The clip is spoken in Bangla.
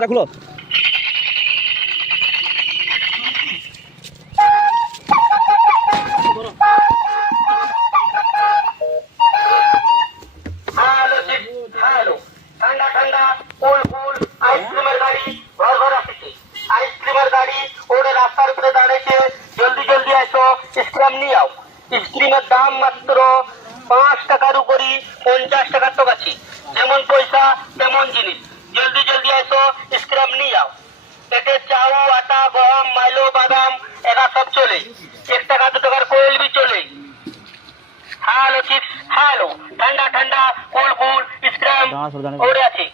সেটা খুলো। হ্যালো, ঠান্ডা ঠান্ডা কুল কুল আইসক্রিমের গাড়ি ঘর ঘর আসছে। আইসক্রিমের গাড়ি ওরে রাস্তার উপরে দাঁড়িয়েছে, জলদি জলদি আসো, স্ক্রাম নিয়ে আও। স্ক্রিমের দাম মাত্র 5 টাকার উপরই 50 টাকার তো কাছে। যেমন পয়সা তেমন জিনিস, জলদি জলদি আসো, স্ক্রাম নিয়ে আও। এতে চাউ, আটা, গম, মাইলো, বাদাম এরা সব চলে। 1 টাকা 2 টাকার কোয়েল বি চলে। হ্যালো চিপস, হ্যালো ঠান্ডা ঠান্ডা কুল কুল স্ক্রাম ওরে আছে।